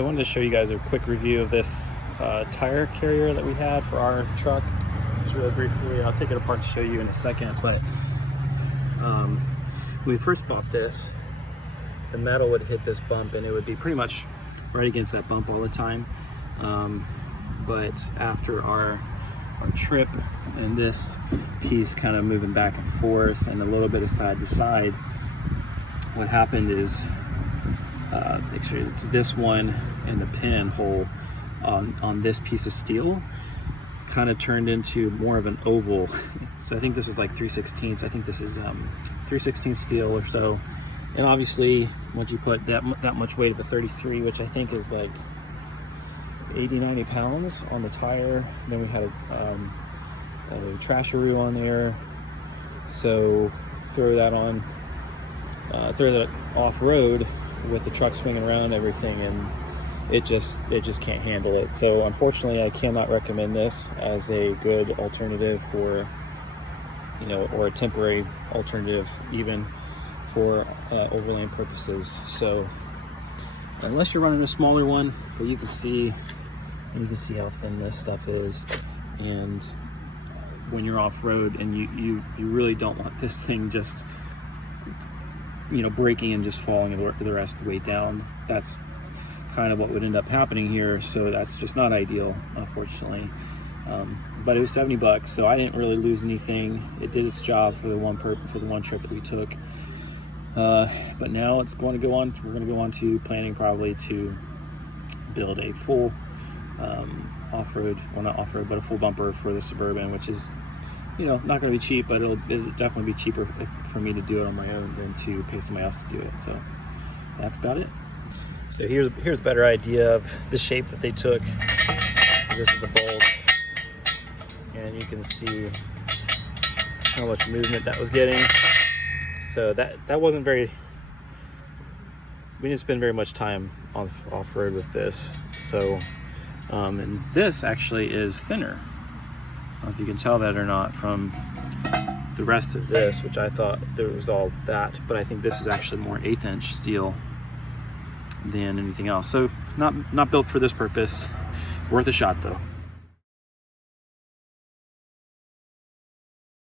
So I wanted to show you guys a quick review of this tire carrier that we had for our truck. Just really briefly, I'll take it apart to show you in a second, but when we first bought this, the metal would hit this bump and it would be pretty much right against that bump all the time. But after our trip and this piece kind of moving back and forth and a little bit of side to side, what happened is actually it's this one and the pinhole on this piece of steel kind of turned into more of an oval. So I think this was like 3/16. I think this is 3/16 steel or so. And obviously once you put that much weight of a 33, which I think is like 80-90 pounds on the tire, then we had a trasheroo on there, so throw that off-road with the truck swinging around and everything, and it just can't handle it. So unfortunately I cannot recommend this as a good alternative for, you know, or a temporary alternative even for overland purposes. So unless you're running a smaller one, but you can see how thin this stuff is, and when you're off-road and you really don't want this thing just, you know, breaking and just falling the rest of the way down. That's kind of what would end up happening here, so that's just not ideal, unfortunately. But it was $70, so I didn't really lose anything. It did its job for the one trip that we took. But now it's going to go on. We're going to go on to planning probably to build a full off-road, well not off-road, but a full bumper for the Suburban, which is, you know, not going to be cheap, but it'll definitely be cheaper for me to do it on my own than to pay somebody else to do it. So that's about it. So here's a better idea of the shape that they took. So this is the bolt, and you can see how much movement that was getting. So that wasn't very, we didn't spend very much time off-road with this. So and this actually is thinner. I don't know if you can tell that or not from the rest of this, which I thought there was all that, but I think this is actually more 1/8 inch steel than anything else. So not built for this purpose. Worth a shot though.